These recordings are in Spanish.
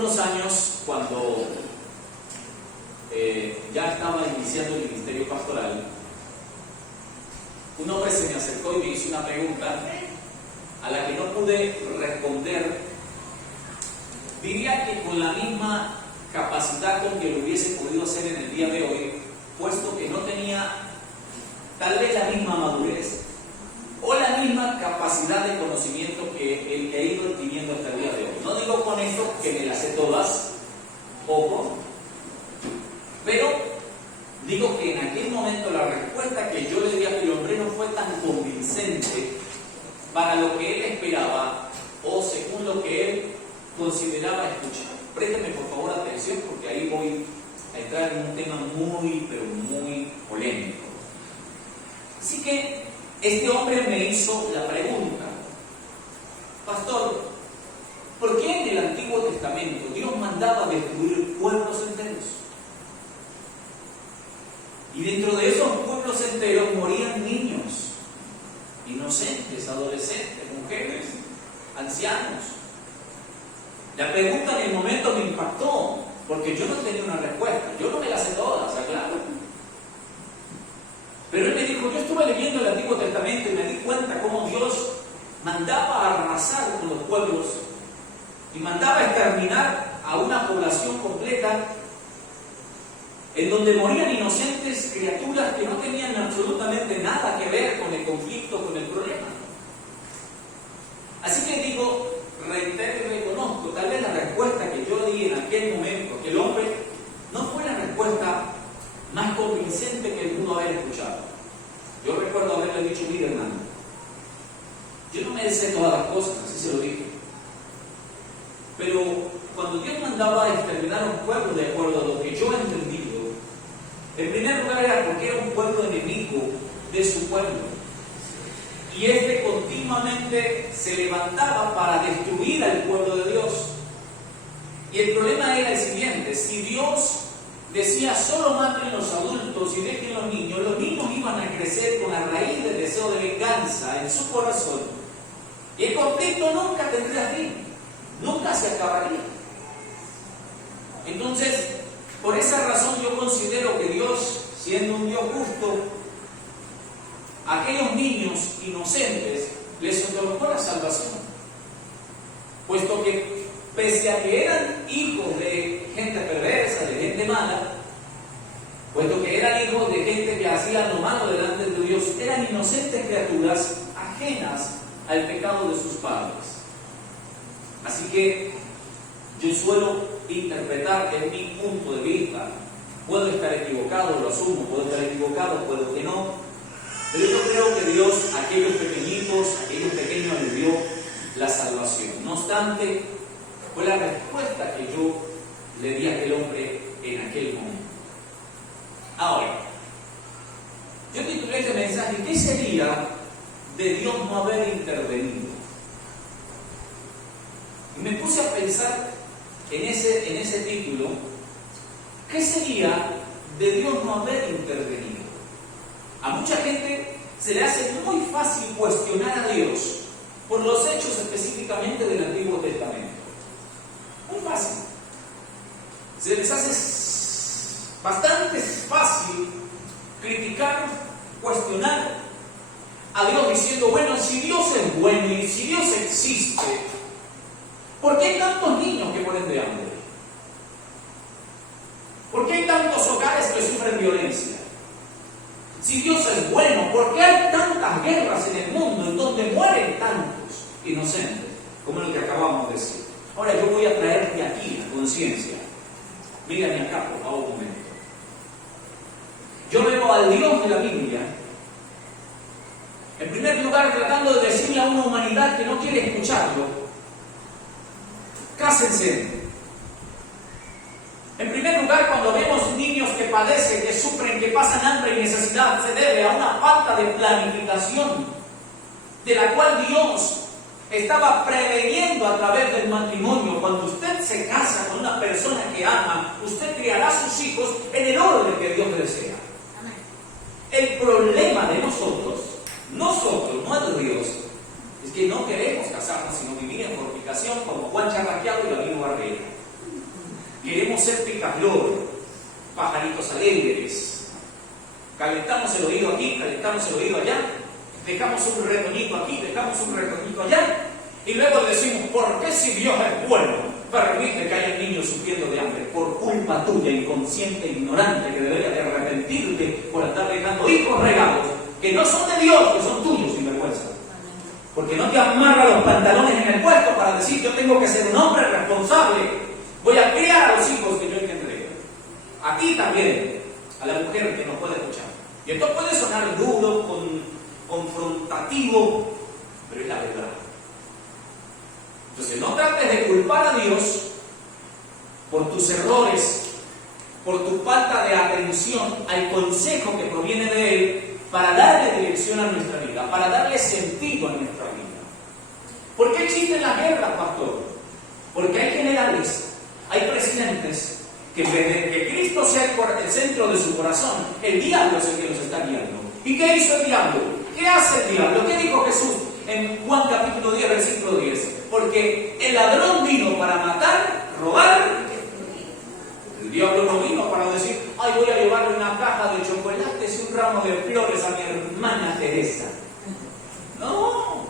algunos años, cuando ya estaba iniciando el ministerio pastoral, un hombre se me acercó y me hizo una pregunta a la que no pude responder, diría que con la misma capacidad con que lo hubiese podido hacer en el día de hoy, puesto que no tenía tal vez la misma madurez o la misma capacidad de conocimiento que el que he ido adquiriendo hasta el día de hoy. No digo con esto que me las sé todas, ojo, pero digo que en aquel momento la respuesta que yo le di a aquel hombre no fue tan convincente para lo que él esperaba o según lo que él consideraba escuchar. Présteme por favor atención porque ahí voy a entrar en un tema muy, pero muy polémico. Así que este hombre me hizo la pregunta: pastor, ¿por qué en el Antiguo Testamento Dios mandaba destruir pueblos enteros? Y dentro de esos pueblos enteros morían niños, inocentes, adolescentes, mujeres, ancianos. La pregunta en el momento me impactó, porque yo no tenía una respuesta. Yo no me las sé todas, aclaro. Pero él me dijo, yo estuve leyendo el Antiguo Testamento y me di cuenta cómo Dios mandaba arrasar con los pueblos y mandaba exterminar a una población completa en donde morían inocentes criaturas que no tenían absolutamente nada que ver con el conflicto, con el problema. Así que digo, reitero y reconozco, tal vez la respuesta que yo di en aquel momento, aquel hombre, no fue la respuesta más convincente que él pudo haber escuchado. Yo recuerdo haberle dicho, mire hermano, yo no me sé todas las cosas, así se lo dije. Pero cuando Dios mandaba a exterminar a un pueblo de acuerdo a lo que yo he entendido, en primer lugar era porque era un pueblo enemigo de su pueblo. Y este continuamente se levantaba para destruir al pueblo de Dios. Y el problema era el siguiente: si Dios decía solo maten los adultos y dejen los niños iban a crecer con la raíz del deseo de venganza en su corazón. Y el conflicto nunca tendría fin, nunca se acabaría. Entonces, por esa razón yo considero que Dios, siendo un Dios justo, a aquellos niños inocentes les otorgó la salvación, puesto que pese a que eran hijos de gente perversa, de gente mala, puesto que eran hijos de gente que hacía lo malo delante de Dios, eran inocentes criaturas ajenas al pecado de sus padres. Así que yo suelo interpretar en mi punto de vista, puedo estar equivocado, lo asumo, puedo estar equivocado, puedo que no, pero yo creo que Dios a aquellos pequeñitos, a aquellos pequeños les dio la salvación. No obstante, fue la respuesta que yo le di a aquel hombre en aquel momento. Ahora, yo titulé este mensaje, ¿qué sería de Dios no haber intervenido? Y me puse a pensar en ese título, ¿qué sería de Dios no haber intervenido? A mucha gente se le hace muy fácil cuestionar a Dios por los hechos específicamente del Antiguo Testamento. Muy fácil. Se les hace bastante fácil criticar, cuestionar a Dios diciendo, bueno, si Dios es bueno y si Dios existe, ¿por qué hay tantos niños que mueren de hambre? ¿Por qué hay tantos hogares que sufren violencia? Si Dios es bueno, ¿por qué hay tantas guerras en el mundo en donde mueren tantos inocentes? Como lo que acabamos de decir. Ahora yo voy a traerte aquí la conciencia. Mírame acá, por favor, un momento. Yo veo al Dios de la Biblia, en primer lugar, tratando de decirle a una humanidad que no quiere escucharlo, cásense. En primer lugar, cuando vemos niños que padecen, que sufren, que pasan hambre y necesidad, se debe a una falta de planificación, de la cual Dios estaba preveniendo a través del matrimonio. Cuando usted se casa con una persona que ama, usted criará a sus hijos en el orden que Dios desea. El problema de nosotros, no es de Dios, es que no queremos casarnos sino vivir en fornicación como Juan Charraquiato y Amigo Barrera. queremos ser picaflor, pajaritos alegres. Calentamos el oído aquí, calentamos el oído allá, dejamos un retoñito aquí, dejamos un retoñito allá, y luego decimos, ¿por qué si Dios es bueno permite que haya niños sufriendo de hambre? Por culpa tuya, inconsciente e ignorante, que deberías de arrepentirte por estar dejando hijos regados que no son de Dios, que son tuyos, sin vergüenza. Porque no te amarra los pantalones en el puesto para decir, yo tengo que ser un hombre responsable, voy a criar a los hijos que yo engendré. A ti también, a la mujer que nos puede escuchar. Y esto puede sonar duro, confrontativo, pero es la verdad. Entonces no trates de culpar a Dios por tus errores, por tu falta de atención al consejo que proviene de Él para darle dirección a nuestra vida, para darle sentido a nuestra vida. ¿Por qué existen las guerras, pastor? Porque hay generales, hay presidentes que en vez de que Cristo sea el centro de su corazón, el diablo es el que los está guiando. ¿Y qué hizo el diablo? ¿Qué hace el diablo? ¿Qué dijo Jesús en Juan capítulo 10, versículo 10? Porque el ladrón vino para matar, robar. El diablo no vino para decir, ay, voy a llevarle una caja de chocolates y un ramo de flores a mi hermana Teresa. No.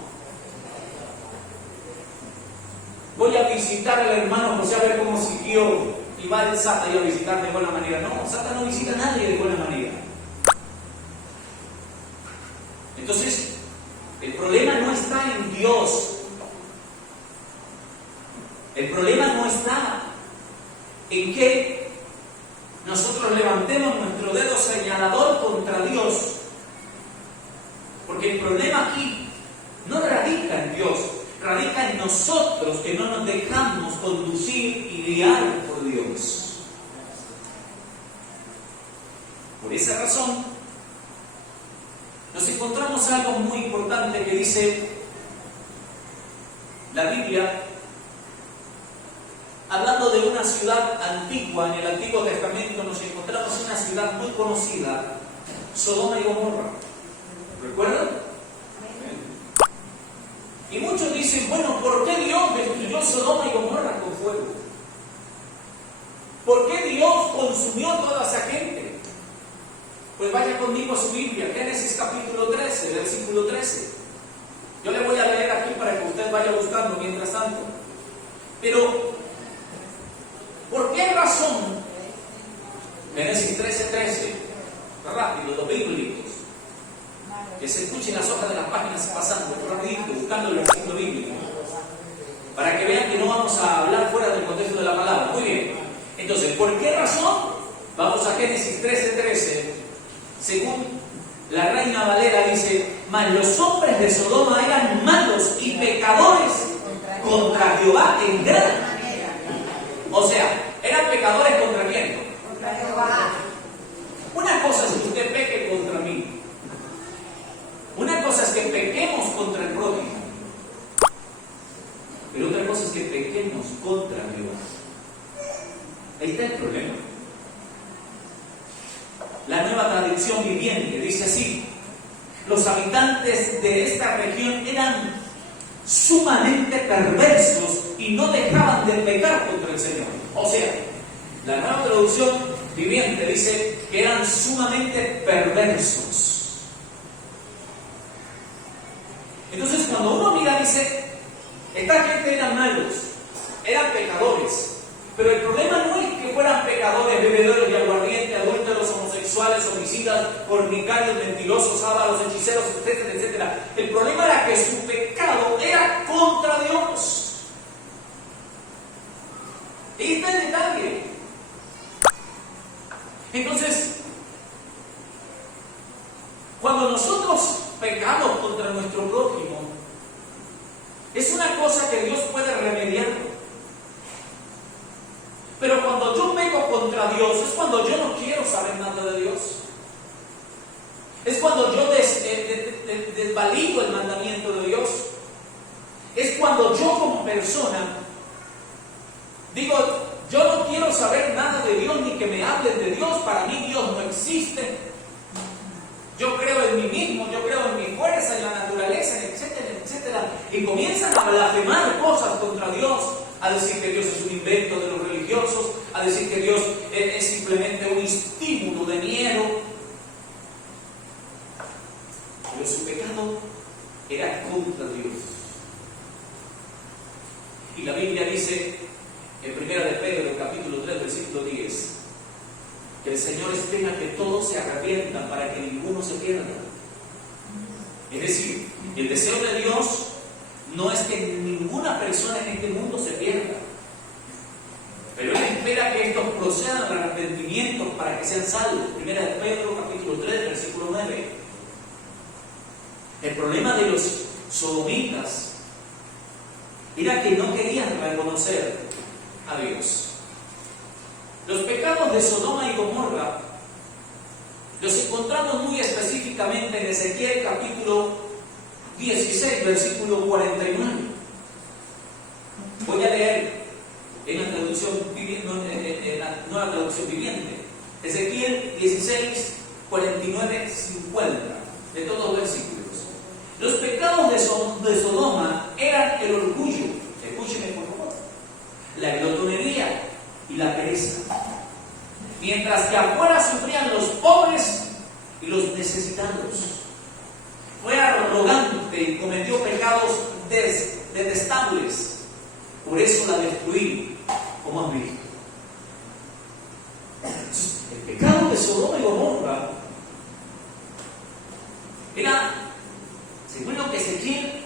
Voy a visitar al hermano José a ver cómo siguió. Y va el Sata a visitar de buena manera. No, Sata no visita a nadie de buena manera. Entonces, el problema no está en Dios. El problema no está en que nosotros levantemos nuestro dedo señalador contra Dios. Porque el problema aquí no radica en Dios, radica en nosotros que no nos dejamos conducir y guiar por Dios. Por esa razón, nos encontramos algo muy importante que dice la Biblia, hablando de una ciudad antigua. En el Antiguo Testamento nos encontramos una ciudad muy conocida, Sodoma y Gomorra. ¿Recuerdan? Y muchos dicen, bueno, ¿por qué Dios destruyó Sodoma y Gomorra con fuego? ¿Por qué Dios consumió toda esa gente? Pues vaya conmigo a su Biblia, Génesis capítulo 13, versículo 13. Yo le voy a leer aquí para que usted vaya buscando mientras tanto. Pero, ¿por qué razón? Génesis 13, rápido, los bíblicos. Que se escuchen las hojas de las páginas pasando, rapidito, buscando el versículo bíblico. Para que vean que no vamos a hablar fuera del contexto de la palabra. Muy bien. Entonces, ¿por qué razón? Vamos a Génesis 13. Según la Reina Valera dice, mas los hombres de Sodoma eran malos y pecadores contra Jehová en gran. O sea, eran pecadores contra quién? Contra Jehová. Una cosa es que usted peque contra mí. Una cosa es que pequemos contra el prójimo. Pero otra cosa es que pequemos contra Dios. Ahí está el problema. La Nueva Traducción Viviente dice así: los habitantes de esta región eran sumamente perversos y no dejaban de pecar contra el Señor. O sea, la Nueva Traducción Viviente dice que eran sumamente perversos. Entonces, cuando uno mira, dice, esta gente eran malos, eran pecadores. Pero el problema no es que fueran pecadores, bebedores de aguardiente, adúlteros, homosexuales, homicidas, fornicarios, mentirosos, ávaros, hechiceros, etcétera, etcétera. El problema era que su pecado era contra Dios. Ahí está el detalle. Entonces, cuando nosotros pecamos contra nuestro prójimo, es una cosa que Dios puede remediar. Pero cuando yo peco contra Dios, es cuando yo no quiero saber nada de Dios. Es cuando yo desvalido el mandamiento de Dios. Es cuando yo como persona digo, yo no quiero saber nada de Dios ni que me hablen de Dios. Para mí Dios no existe. Yo creo en mí mismo, yo creo en mi fuerza, en la naturaleza, etcétera, etcétera. Y comienzan a blasfemar cosas contra Dios. a decir que Dios es un invento de los religiosos, a decir que Dios es simplemente un estímulo de miedo. Pero su pecado era contra Dios. Y la Biblia dice, en 1 de Pedro, capítulo 3, versículo 10, que el Señor espera que todos se arrepientan para que ninguno se pierda. Es decir, el deseo de Dios no es que ninguna persona en este mundo se pierda, pero Él espera que estos procedan al arrepentimiento para que sean salvos. 1 de Pedro, capítulo 3, versículo 9. El problema de los sodomitas era que no querían reconocer a Dios. Los pecados de Sodoma y Gomorra los encontramos muy específicamente en Ezequiel capítulo 16, versículo 49. Voy a leer en la traducción en la nueva traducción viviente. Ezequiel 16, 49, 50. De todos los versículos. Los pecados de Sodoma eran el orgullo, escúcheme por favor, la glotonería y la pereza. Mientras que afuera sufrían los pobres y los necesitados. Fue arrogante y cometió pecados detestables. Por eso la destruí, como han visto. El pecado de Sodoma y Gomorra era, según lo que Ezequiel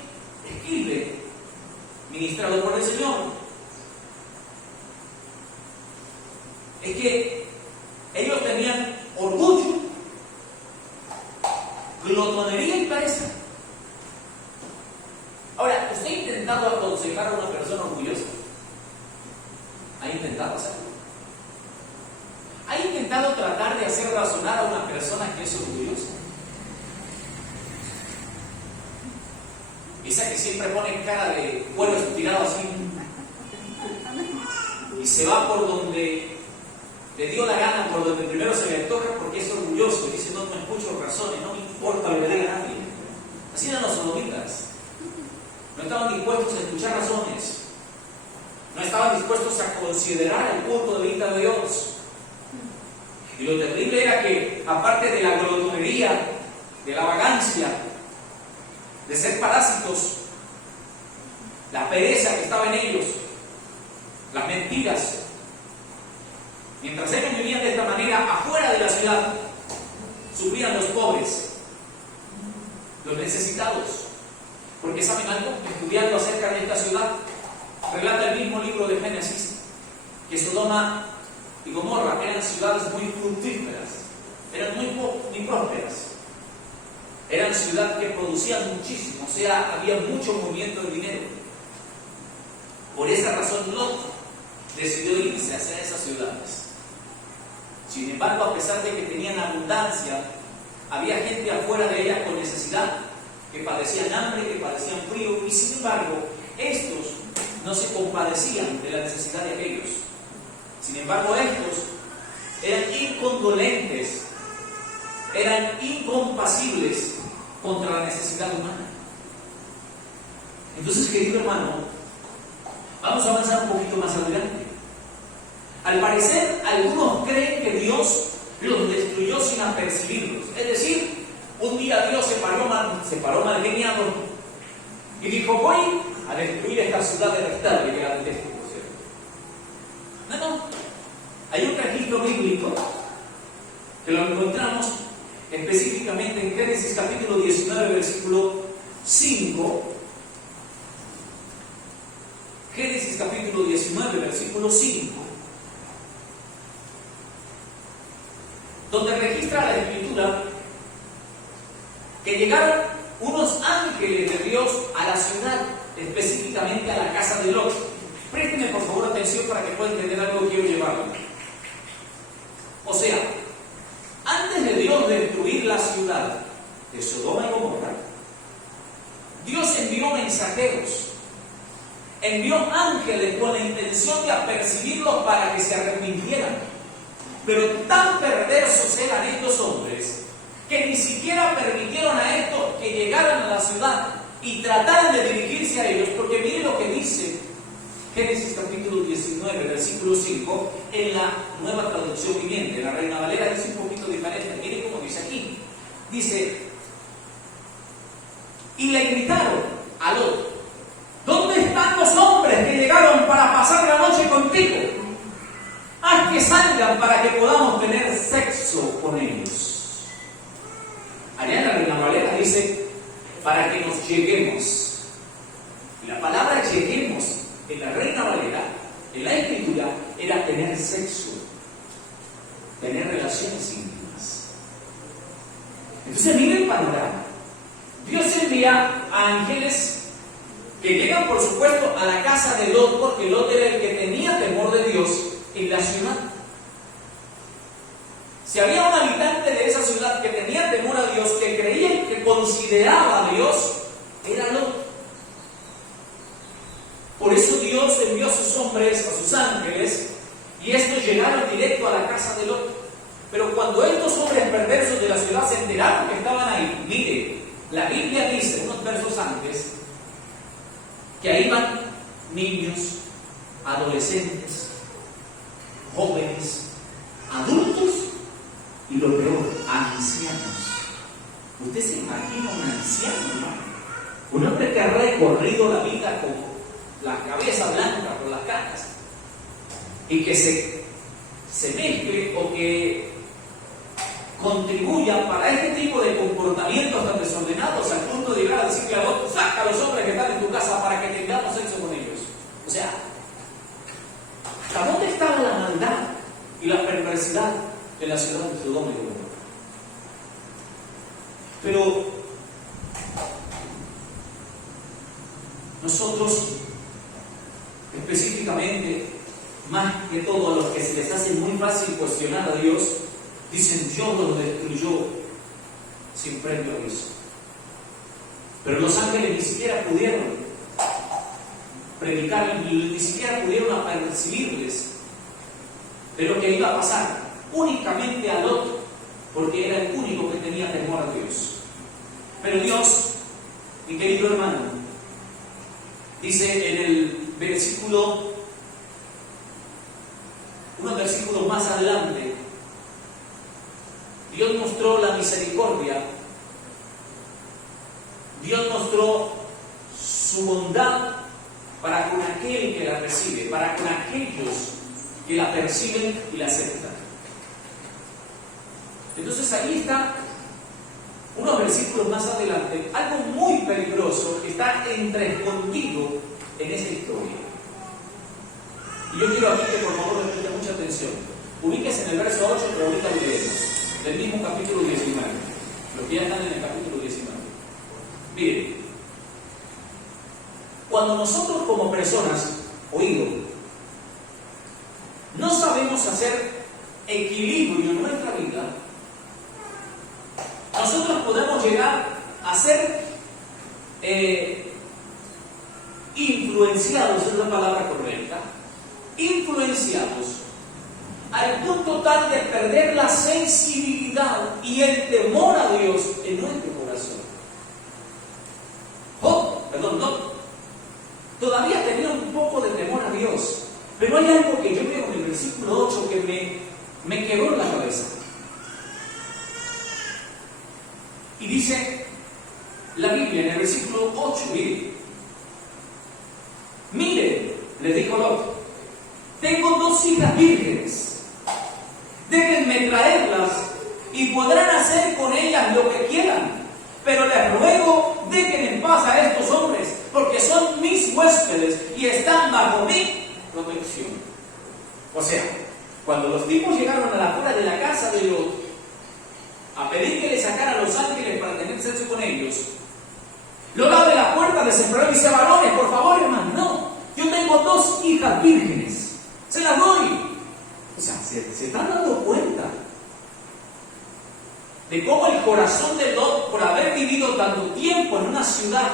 escribe, ministrado por el Señor, es que ellos tenían orgullo, glotonería y pereza. Ahora, ¿usted ha intentado aconsejar a una persona orgullosa? ¿Ha intentado hacerlo? ¿Ha intentado tratar de hacer razonar a una persona que es orgullosa? Esa que siempre pone cara de cuero estirado así y se va por donde le dio la gana, por donde primero se le antoja, porque es orgulloso y dice: no escucho razones, no me importa lo que diga nadie. Así eran los sodomitas. No estaban dispuestos a escuchar razones, no estaban dispuestos a considerar el punto de vista de Dios. Y lo terrible era que, aparte de la glotonería, de la vagancia, de ser parásitos, la pereza que estaba en ellos, las mentiras, mientras ellos vivían de esta manera afuera de la ciudad, sufrían los pobres, los necesitados. Porque ¿saben algo? Estudiando acerca de esta ciudad, relata el mismo libro de Génesis que Sodoma y Gomorra eran ciudades muy fructíferas, eran muy prósperas, eran ciudades que producían muchísimo, o sea, había mucho movimiento de dinero. Por esa razón Lot decidió irse hacia esas ciudades. Sin embargo, a pesar de que tenían abundancia, había gente afuera de ellas con necesidad, que padecían hambre, que padecían frío, y sin embargo, estos no se compadecían de la necesidad de aquellos. Sin embargo, estos eran incondolentes, eran incompasibles contra la necesidad humana. Entonces, querido hermano, vamos a avanzar un poquito más adelante. Al parecer, algunos creen que Dios los destruyó sin apercibirlos. Es decir, un día Dios se paró mal geniado y dijo: voy a destruir esta ciudad detestable que era detesto, por cierto. No. Hay un registro bíblico que lo encontramos específicamente en Génesis capítulo 19, versículo 5. Génesis capítulo 19, versículo 5. Donde registra la Escritura que llegaron unos ángeles de Dios a la ciudad, específicamente a la casa de Lot. Présteme por favor atención para que pueda entender algo que quiero llevarlo. O sea, antes de Dios destruir la ciudad de Sodoma y Gomorra, Dios envió mensajeros, envió ángeles con la intención de apercibirlos para que se arrepintieran. Pero tan perversos eran estos hombres que ni siquiera permitieron a estos que llegaran a la ciudad y trataran de dirigirse a ellos, porque miren lo que dice Génesis capítulo 19, versículo 5, en la Nueva Traducción Viviente. La Reina Valera dice un poquito diferente. Miren cómo dice aquí. Dice, y le gritaron a Lot: ¿dónde están los hombres que llegaron para pasar la noche contigo? Haz que salgan para que podamos tener sexo con ellos. Allá en la Reina Valera dice, para que nos lleguemos. Y la palabra lleguemos en la Reina Valera, en la Escritura, era tener sexo, tener relaciones íntimas. Entonces miren el panorama. Dios envía a ángeles que llegan, por supuesto, a la casa de Lot, porque Lot era el que tenía temor de Dios en la ciudad. Si había un habitante de esa ciudad que tenía temor a Dios, que creía y que consideraba a Dios, era Lot. Por eso Dios envió a sus hombres, a sus ángeles, y estos llegaron directo a la casa de Lot. Pero cuando estos hombres perversos de la ciudad se enteraron que estaban ahí, mire, la Biblia dice, unos versos antes, que ahí van niños, adolescentes, jóvenes, adultos y lo peor, ancianos. ¿Usted se imagina un anciano, no? Un hombre que ha recorrido la vida con la cabeza blanca, con las canas, y que se mezcle o que contribuya para este tipo de comportamientos tan desordenados al punto de llegar a decirle a otros: saca a los hombres que están en tu casa para que tengamos sexo con ellos. O sea, ¿hasta dónde estaba la maldad y la perversidad en la ciudad de Sodoma y Gomorra? Pero nosotros, específicamente, más que todo a los que se les hace muy fácil cuestionar a Dios, dicen: Dios los destruyó sin previo aviso. Pero los ángeles ni siquiera pudieron predicar, ni siquiera pudieron apercibirles de lo que iba a pasar. Únicamente a Lot, porque era el único que tenía temor a Dios. Pero Dios, mi querido hermano, dice en el versículo, unos versículos más adelante, Dios mostró la misericordia, Dios mostró su bondad para con aquel que la recibe, para con aquellos que la perciben y la aceptan. Entonces ahí está, unos versículos más adelante, algo muy peligroso que está escondido en esta historia. Y yo quiero aquí que por favor le presten mucha atención. Ubíquese en el verso 8, pero ahorita lo leemos, del mismo capítulo 19. Los que ya están en el capítulo 19. Miren, cuando nosotros como personas, oído, no sabemos hacer equilibrio en nuestra vida, nosotros podemos llegar a ser influenciados, es la palabra correcta, influenciados al punto tal de perder la sensibilidad y el temor a Dios en nuestro corazón. Lot todavía tenía un poco de temor a Dios, pero hay algo que yo veo en el versículo 8 que me quebró en la cabeza. Y dice la Biblia en el versículo 8, mire, le dijo Lot: tengo 2 hijas vírgenes, déjenme traerlas y podrán hacer con ellas lo que quieran, pero les ruego, dejen en paz a estos hombres, porque son mis huéspedes y están bajo mi protección. O sea, cuando los tipos llegaron a la puerta de la casa de Lot a pedir que le sacaran a los ángeles para tener sexo con ellos, Lot abre la puerta desesperado y dice: varones, por favor, hermano, no, yo tengo 2 hijas vírgenes, se las doy. O sea, se están dando cuenta de cómo el corazón de Lot, por haber vivido tanto tiempo en una ciudad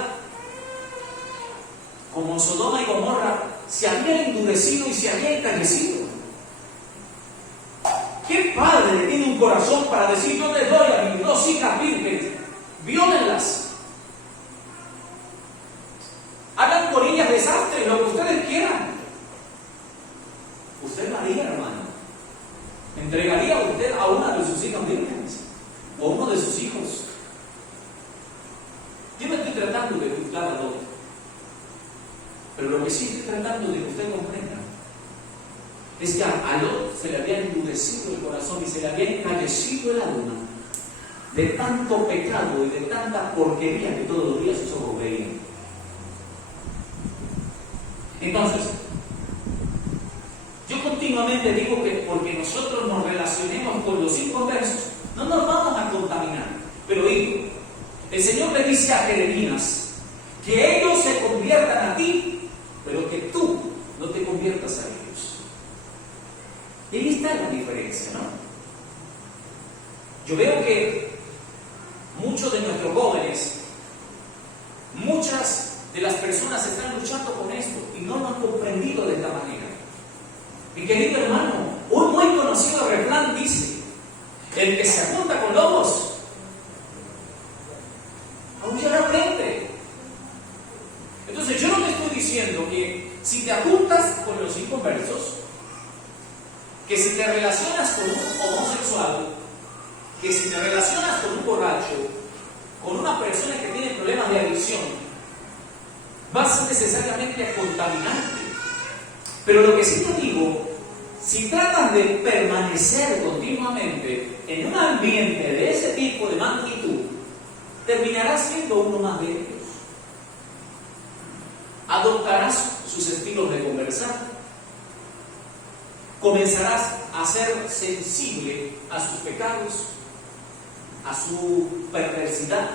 como Sodoma y Gomorra, se había endurecido y se había encallecido. ¿Qué padre tiene un corazón para decir: yo les doy a mis 2 hijas vírgenes, viólenlas, hagan con ellas desastres, lo que ustedes quieran, ¿Usted lo haría, hermano? ¿Entregaría usted a una de sus hijas vírgenes? ¿O a uno de sus hijos? Yo no estoy tratando de juzgar a Lot, pero lo que sí estoy tratando de que usted comprenda es que a Lot se le había endurecido el corazón y se le había encallecido el alma de tanto pecado y de tanta porquería que todos los días sus ojos veían. Entonces, yo continuamente digo que porque nosotros nos relacionemos con los inconversos, no nos vamos a contaminar. Pero digo, el Señor le dice a Jeremías que ellos se conviertan a ti, pero que tú no te conviertas a ellos. Y ahí está la diferencia, ¿no? Yo veo que muchos de nuestros jóvenes, muchas de las personas están luchando con esto y no lo han comprendido de esta manera. Mi querido hermano, un muy conocido refrán dice: el que se junta con lobos aullará frente. Entonces yo no te estoy diciendo que si te juntas con los inconversos, que si te relacionas con un homosexual, que si te relacionas con un borracho, con una persona que tiene problemas de adicción, vas necesariamente a contaminarte. Pero lo que sí te digo, si tratas de permanecer continuamente en un ambiente de ese tipo de magnitud, terminarás siendo uno más de ellos. Adoptarás sus estilos de conversar, comenzarás a ser sensible a sus pecados, a su perversidad.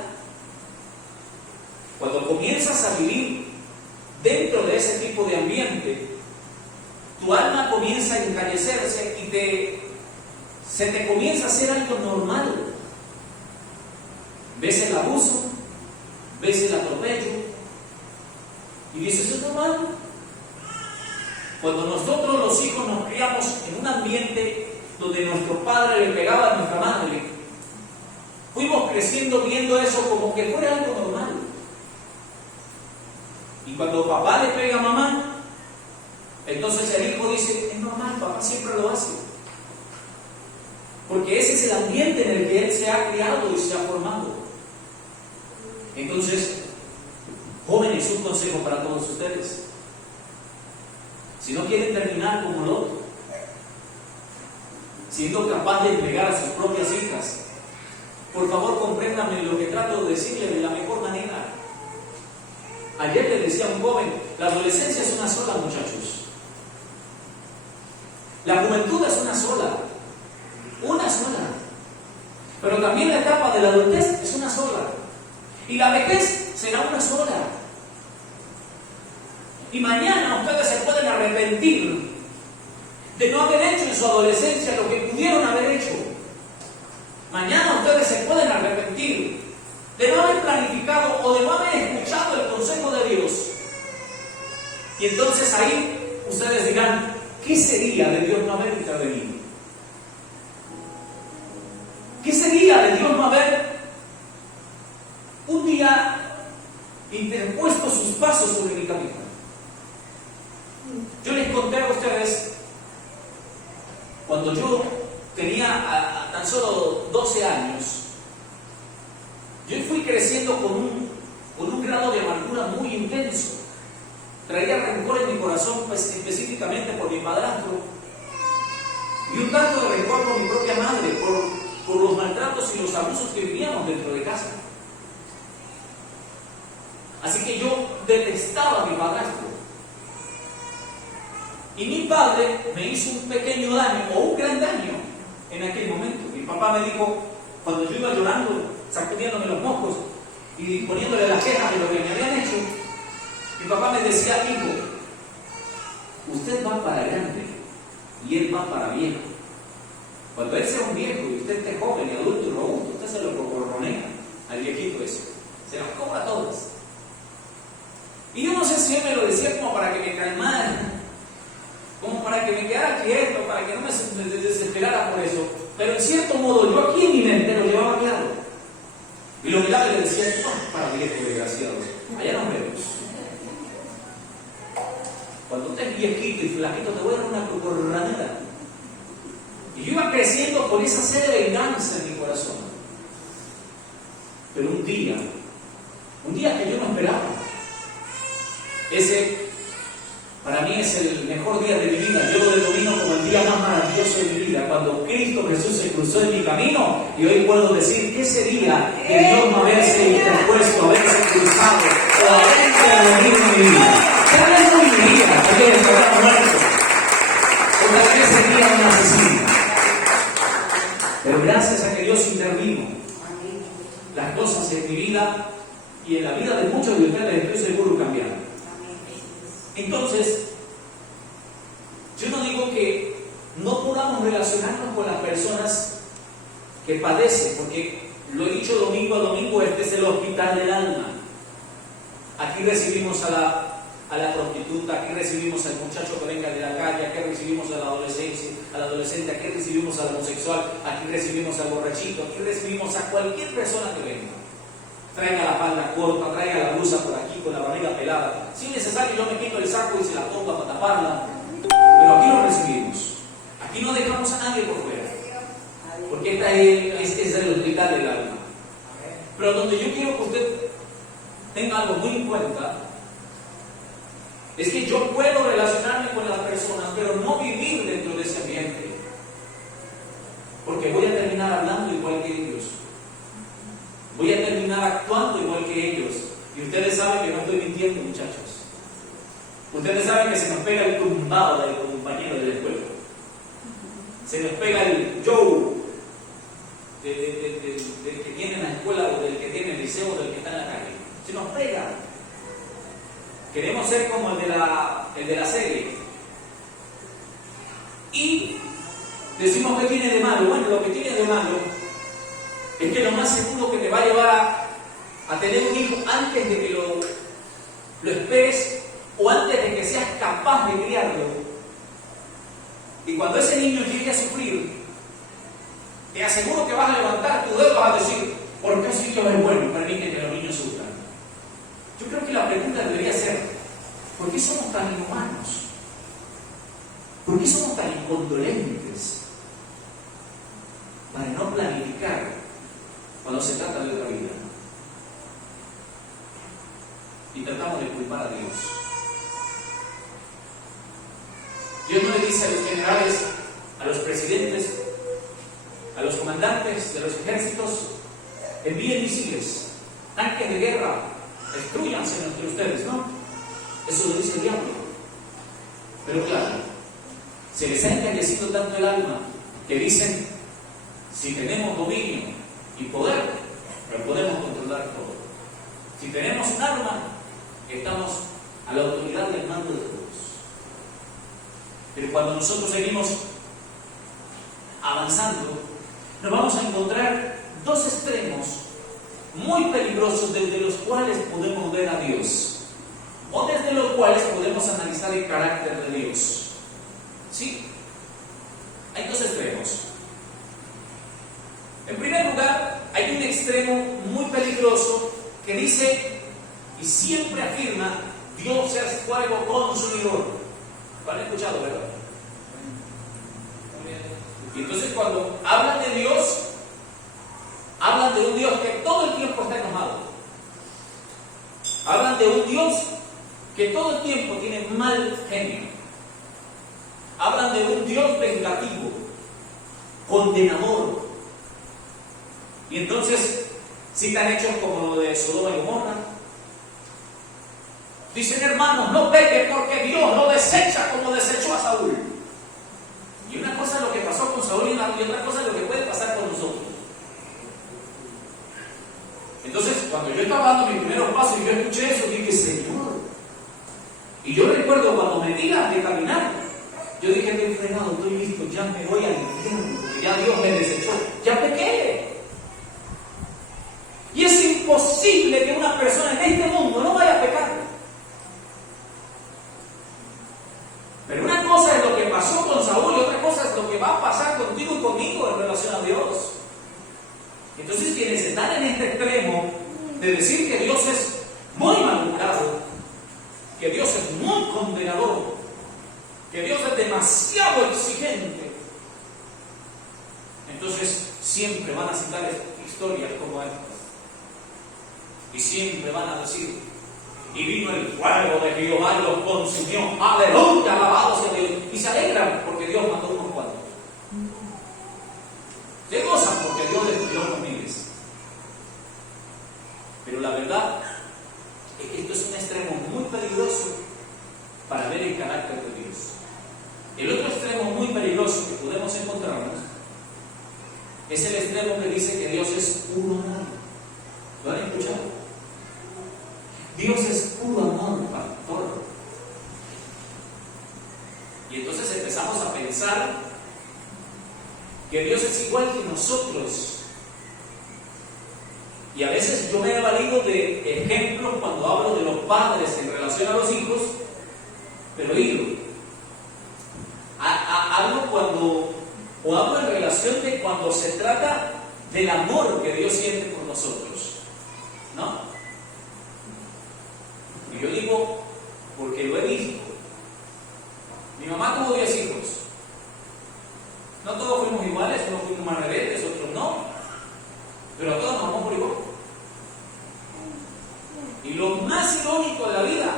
Cuando comienzas a vivir dentro de ese tipo de ambiente, tu alma comienza a encallecerse y se te comienza a hacer algo normal. Ves el abuso, ves el atropello y dices: ¿es normal? Cuando nosotros los hijos nos criamos en un ambiente donde nuestro padre le pegaba a nuestra madre, fuimos creciendo viendo eso como que fuera algo normal. Y cuando papá le pega a mamá, entonces el hijo dice: es normal, papá siempre lo hace. Porque ese es el ambiente en el que él se ha criado y se ha formado. Entonces, jóvenes, un consejo para todos ustedes. Si no quieren terminar como Lot, siendo capaz de entregar a sus propias hijas, por favor compréndanme lo que trato de decirles de la mejor manera. Ayer le decía a un joven: la adolescencia es una sola, muchachos. La juventud es una sola. Pero también la etapa de la adultez es una sola. Y la vejez será una sola. Y mañana ustedes se pueden arrepentir de no haber hecho en su adolescencia lo que pudieron haber hecho. Mañana ustedes se pueden arrepentir de no haber planificado o de no haber escuchado el consejo de Dios. Y entonces ahí ustedes dirán: ¿qué sería de Dios no haber intervenido? ¿Qué sería de Dios no haber un día interpuesto sus pasos sobre mi camino? Yo les conté a ustedes, cuando yo tenía tan solo 12 años, yo fui creciendo con un grado de amargura muy intenso. Traía rencor en mi corazón, pues, específicamente por mi padrastro, y un tanto de rencor por mi propia madre, por los maltratos y los abusos que vivíamos dentro de casa. Así que yo detestaba a mi padrastro. Y mi padre me hizo un pequeño daño, o un gran daño, en aquel momento. Mi papá me dijo, cuando yo iba llorando, sacudiéndome los mocos y poniéndole las quejas de lo que me habían hecho, mi papá me decía: hijo, usted va para grande y él va para viejo. Cuando él sea un viejo y usted esté joven y adulto y robusto, usted se lo procorronea al viejito ese, se las cobra todas. Y yo no sé si él me lo decía como para que me calmara, como para que me quedara quieto, para que no me desesperara por eso, pero en cierto modo yo aquí en mi mente lo llevaba claro. Y lo miraba y le decía: para viejo desgraciado, allá nos vemos. Cuando estés viejito y flaquito, te voy a dar una siento con esa sed de venganza en mi corazón. Pero un día que yo no esperaba, ese para mí es el mejor día de mi vida. Yo lo denomino como el día más maravilloso de mi vida, cuando Cristo Jesús se cruzó en mi camino, y hoy puedo decir que ese día que Dios no haberse interpuesto, haberse cruzado o haber intervenido en mi vida, tal vez no viviría, tal vez estaría muerto, o tal vez sería un asesino. Pero gracias a que Dios intervino, las cosas en mi vida y en la vida de muchos de ustedes, estoy seguro, cambiaron. Entonces, yo no digo que no podamos relacionarnos con las personas que padecen, porque lo he dicho domingo a domingo, este es el hospital del alma. Aquí recibimos a la prostituta, aquí recibimos al muchacho que venga de la calle, aquí recibimos al adolescente, aquí recibimos al homosexual, aquí recibimos al borrachito, aquí recibimos a cualquier persona que venga. Traiga la falda corta, traiga la blusa por aquí con la barriga pelada. Si es necesario, yo me quito el saco y se la pongo para taparla. Pero aquí lo recibimos. Aquí no dejamos a nadie por fuera. Porque este es el hospital del alma. Pero donde yo quiero que usted tenga algo muy en cuenta es que yo puedo relacionarme con las personas, pero no vivir dentro de ese ambiente. Porque voy a terminar hablando igual que ellos. Voy a terminar actuando igual que ellos. Y ustedes saben que no estoy mintiendo, muchachos. Ustedes saben que se nos pega el tumbado del compañero de la escuela. Se nos pega el Joe del que tiene en la escuela, o del que tiene en el liceo, o del que está en la calle. Se nos pega. Queremos ser como el de la serie. Y decimos que tiene de malo. Bueno, lo que tiene de malo es que lo más seguro que te va a llevar a tener un hijo antes de que lo esperes, o antes de que seas capaz de criarlo. Y cuando ese niño llegue a sufrir, te aseguro que vas a levantar tu dedo y vas a decir: ¿por qué si Dios es bueno? Permite que los niños sufran. Yo creo que la pregunta debería ser: ¿por qué somos tan inhumanos? ¿Por qué somos tan incondolentes para no planificar cuando se trata de otra vida? Y tratamos de culpar a Dios. Dios no le dice a los generales, a los presidentes, a los comandantes de los ejércitos: envíen misiles, tanques de guerra, destrúyanse entre ustedes. No, eso lo dice el diablo. Pero claro, se les ha encañecido tanto el alma que dicen: si tenemos dominio y poder, lo podemos controlar todo. Si tenemos un arma, estamos a la autoridad del mando de todos. Pero cuando nosotros seguimos avanzando, nos vamos a encontrar dos extremos muy peligrosos, desde los cuales podemos ver a Dios, o desde los cuales podemos analizar el carácter de Dios. ¿Sí? Hay dos extremos. En primer lugar, hay un extremo muy peligroso que dice y siempre afirma: Dios es fuego consumidor. Lo han escuchado, ¿verdad? Y entonces, cuando hablan de Dios, hablan de un Dios que todo el tiempo está enojado. Hablan de un Dios que todo el tiempo tiene mal genio. Hablan de un Dios vengativo, condenador. Y entonces citan hechos como lo de Sodoma y Gomorra. Dicen: hermanos, no pequen porque Dios lo desecha como desechó a Saúl. Y una cosa es lo que pasó con Saúl y otra cosa es lo que puede pasar con nosotros. Entonces, cuando yo estaba dando mis primeros pasos y yo escuché eso, dije: Señor. Y yo recuerdo cuando me digan de caminar, yo dije: estoy fregado, estoy listo, ya me voy al infierno, porque ya Dios me desechó, ya pequé. Y es imposible que una persona en este mundo no vaya a pecar. Pero una cosa es lo que pasó con Saúl y otra cosa es lo que va a pasar contigo y conmigo en relación a Dios. Entonces, quienes están en este extremo de decir que Dios es muy malhumorado, que Dios es muy condenador, que Dios es demasiado exigente, Entonces siempre van a citar historias como estas. Y siempre van a decir, y vino el fuego de Jehová y los consumió. Aleluya, alabado sea Dios. Y se alegran porque Dios mató unos cuantos. Se gozan porque Dios destruyó unos miles. Pero la verdad es que esto es un extremo muy peligroso para ver el carácter de Dios. El otro extremo muy peligroso que podemos encontrarnos es el extremo que dice que Dios es puro amor. ¿Lo han escuchado? Dios es puro amor, pastor. Y entonces empezamos a pensar que Dios es igual que nosotros. Y a veces yo me he valido de ejemplos cuando hablo de los padres en relación a los hijos, pero hablo en relación de cuando se trata del amor que Dios siente por nosotros, ¿no? Y yo digo, porque lo he visto. Mi mamá tuvo 10 hijos. No todos fuimos iguales, unos fuimos más rebeldes, otros no. Pero a todos nos amamos por igual. Y lo más irónico de la vida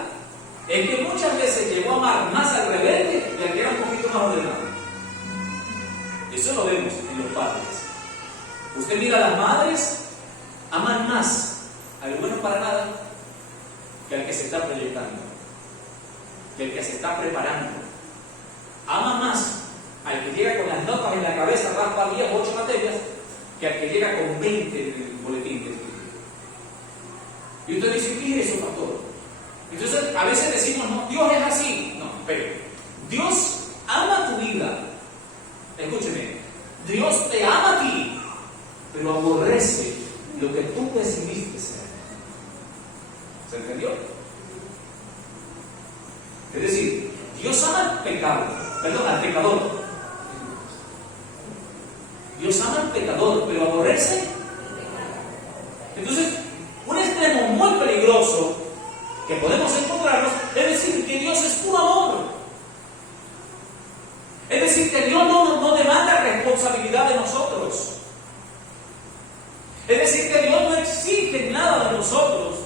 es que muchas veces llegó a amar más al rebelde que al que era un poquito más ordenado. Eso lo vemos en los padres. Usted mira a las madres, aman más al bueno para nada que al que se está proyectando, que al que se está preparando. Ama más al que llega con las notas en la cabeza, raspa 10 o 8 materias, que al que llega con 20 en el boletín de estudio. Y usted dice, ¿qué es eso, pastor? Entonces, a veces decimos, no, Dios es así. No, pero Dios ama tu vida. Escúcheme, Dios te ama a ti, pero aborrece lo que tú decidiste ser. ¿Se entendió? Es decir, Dios ama al pecador. Dios ama al pecador, pero aborrece. Entonces, un extremo muy peligroso que podemos encontrarnos es decir que Dios es puro amor. Es decir, que Dios no demanda responsabilidad de nosotros. Es decir, que Dios no exige nada de nosotros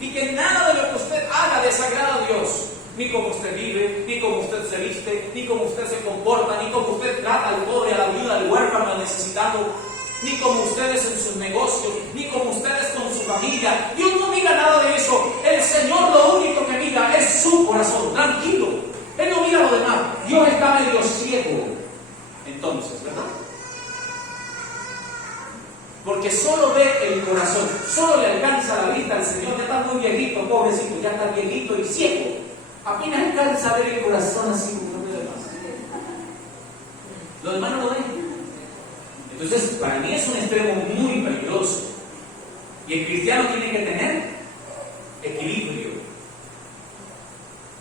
y que nada de lo que usted haga desagrada a Dios. Ni cómo usted vive, ni cómo usted se viste, ni cómo usted se comporta, ni cómo usted trata al pobre, a la viuda, al huérfano, al necesitado, ni como ustedes en sus negocios, ni como ustedes con su familia. Dios no mira nada de eso. El Señor lo único que mira es su corazón, tranquilo. Él no mira lo demás. Dios está medio ciego. Entonces, ¿verdad? Porque solo ve el corazón, solo le alcanza la vista al Señor. Ya está muy viejito, pobrecito, ya está viejito y ciego. Apenas alcanza a ver el corazón así como no ve demás. Lo demás no lo ven. Entonces, para mí es un extremo muy peligroso. Y el cristiano tiene que tener equilibrio.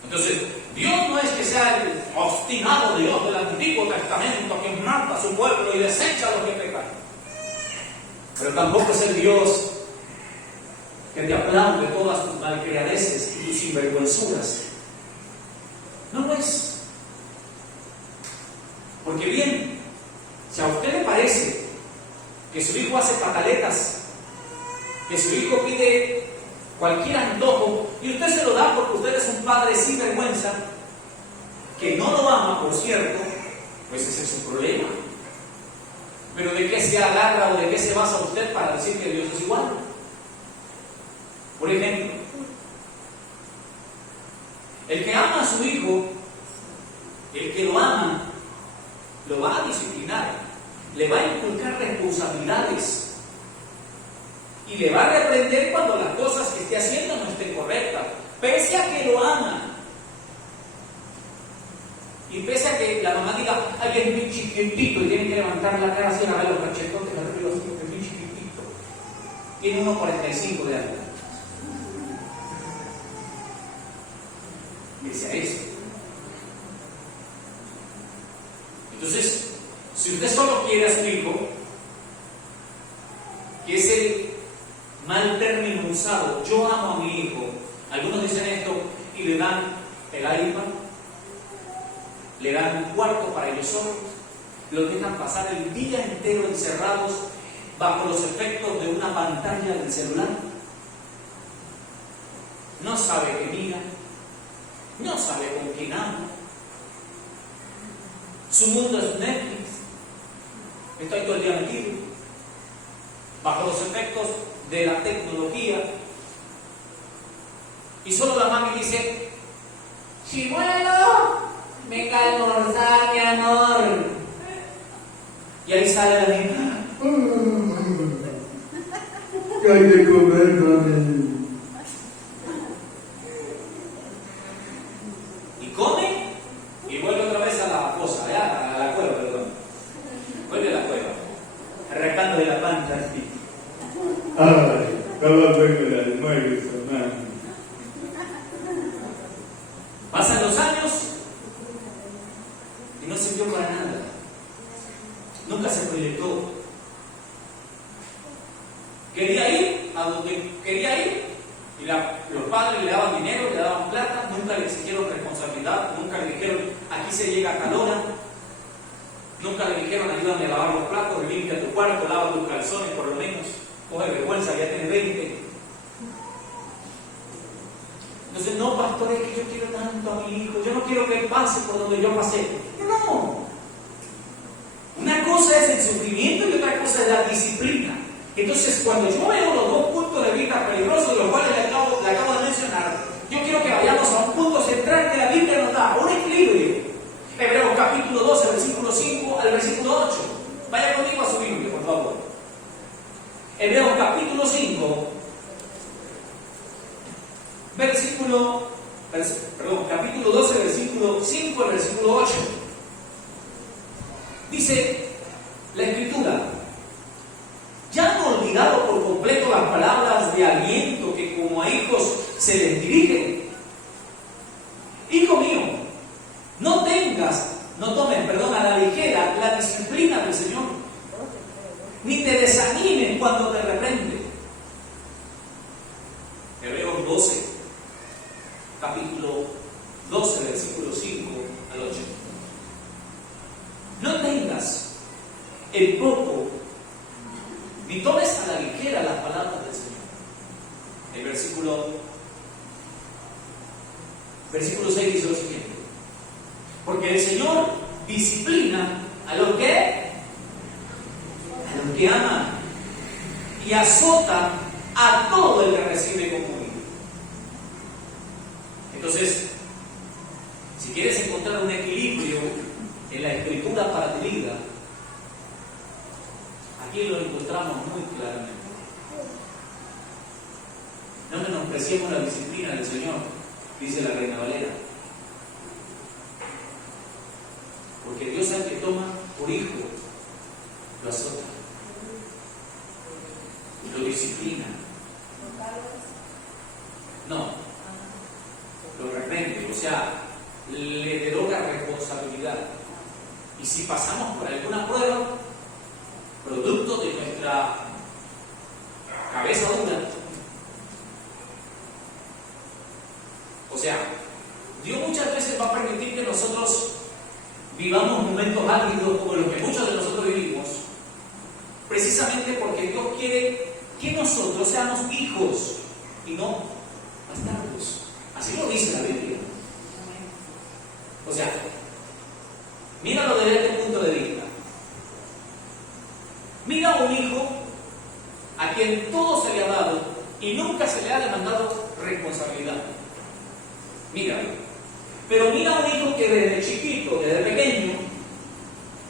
Entonces, Dios no es que sea el obstinado Dios del Antiguo Testamento que mata a su pueblo y desecha a los que pecan. Pero tampoco es el Dios que te aplaude todas tus malcriadeces y tus sinvergüenzuras. No lo es. Porque bien, si a usted le parece que su hijo hace pataletas, que su hijo pide cualquier antojo y usted se lo da porque usted es un padre sin vergüenza, que no lo ama, por cierto, pues ese es su problema. Pero ¿de qué se agarra o de qué se basa usted para decir que Dios es igual? Por ejemplo, el que ama a su hijo, el que lo ama, lo va a disciplinar, le va a inculcar responsabilidades y le va a reprender cuando las cosas que esté haciendo no estén correctas, pese a que lo ama. Y pese a que la mamá diga, ay, es muy chiquitito, y tiene que levantar la cara así, a ver los cachetotes, arriba, es muy chiquitito. Tiene 1,45 de alto. Pese a eso. Entonces, si usted solo quiere a su hijo, que es el mal término usado, yo amo a mi hijo, algunos dicen esto y le dan el iPad, le dan un cuarto para ellos solos, los dejan pasar el día entero encerrados bajo los efectos de una pantalla del celular. No sabe qué mira, no sabe con quién habla. Su mundo es Netflix. Estoy todo el día metido bajo los efectos de la tecnología. Y solo la mami dice: chimuelo, venga a almorzar, mi amor. Y ahí sale la niña: ¿qué hay de comer, mami? Y come y vuelve otra vez a la fosa, a la cueva, perdón. Vuelve a la cueva, arrancando de la panza así. Ay, estaba bueno el almuerzo, mami. Pasan los años y no sirvió para nada. Nunca se proyectó. Quería ir a donde quería ir y los padres le daban dinero, le daban plata, nunca le exigieron responsabilidad, nunca le dijeron: aquí se llega a tal hora. Nunca le dijeron: ayúdame a lavar los platos, limpia tu cuarto, lava tus calzones por lo menos. Coge vergüenza, ya tienes 20. Entonces, no, pastor, es que yo quiero tanto a mi hijo, yo no quiero que él pase por donde yo pasé. No. Una cosa es el sufrimiento y otra cosa es la disciplina. Entonces, cuando yo veo los dos puntos de vista peligrosos, de los cuales le acabo de mencionar, yo quiero que vayamos a un punto central que la Biblia nos da, un equilibrio. Hebreos capítulo 12, versículo 5 al versículo 8. Vaya conmigo a su Biblia, por favor. Hebreos capítulo 5, capítulo 12, versículo 5 al versículo 8. Dice la Escritura: ¿ya han olvidado por completo las palabras de aliento que como a hijos se les dirigen? Hijo mío, no tomes a la ligera la disciplina del Señor, ni te desanimes cuando te reprende. Hebreos 12, capítulo 12, versículo 5 al 8. No tengas en poco, ni tomes a la ligera las palabras del Señor. El versículo 6 dice lo siguiente: porque el Señor disciplina a los que aman, y azota a todo el que recibe como hijo. Entonces, si quieres encontrar un equilibrio en la Escritura para tu vida, aquí lo encontramos muy claramente. No menospreciemos la disciplina del Señor, dice la Reina Valera. Porque Dios al que toma por hijo, lo azota, lo disciplina. No, lo reprende, o sea, le deroga responsabilidad. Y si pasamos por alguna prueba, producto de nuestra cabeza dura, o sea, Dios muchas veces va a permitir que nosotros vivamos momentos álgidos como los que muchos de nosotros vivimos, precisamente porque Dios quiere que nosotros seamos hijos y no bastardos. Así lo dice la Biblia. O sea, míralo desde este punto de vista. Mira a un hijo a quien todo se le ha dado y nunca se le ha demandado responsabilidad. Míralo. Pero mira a un hijo que desde chiquito, desde pequeño,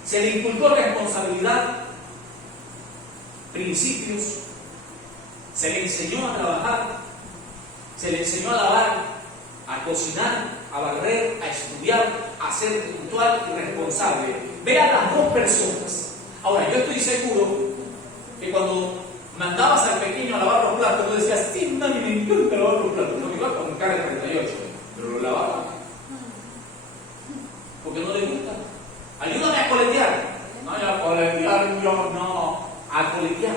se le inculcó responsabilidad, principios, se le enseñó a trabajar, se le enseñó a lavar, a cocinar, a barrer, a estudiar, a ser puntual y responsable. Ve a las dos personas. Ahora, yo estoy seguro que cuando mandabas al pequeño a lavar los platos, tú decías: sí, mami, me encanta lavar los platos. No iba con cara de 38, pero lo lavaba. Porque no le gusta. Ayúdame a coletear. No, a coletear yo no. A coletear.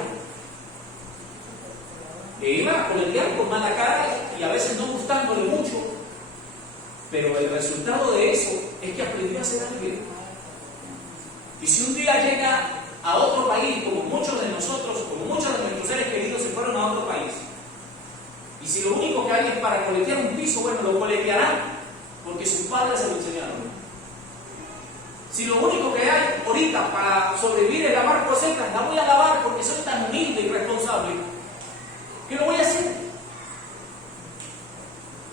E iba a coletear con mala cara y a veces no gustándole mucho. Pero el resultado de eso es que aprendió a ser alguien. Y si un día llega a otro país, como muchos de nosotros, como muchos de nuestros seres queridos se fueron a otro país, y si lo único que hay es para coletear un piso, bueno, lo coletearán porque sus padres se lo enseñaron. Si lo único que hay ahorita para sobrevivir es lavar cosetas, la voy a lavar porque soy tan humilde y responsable que lo voy a hacer.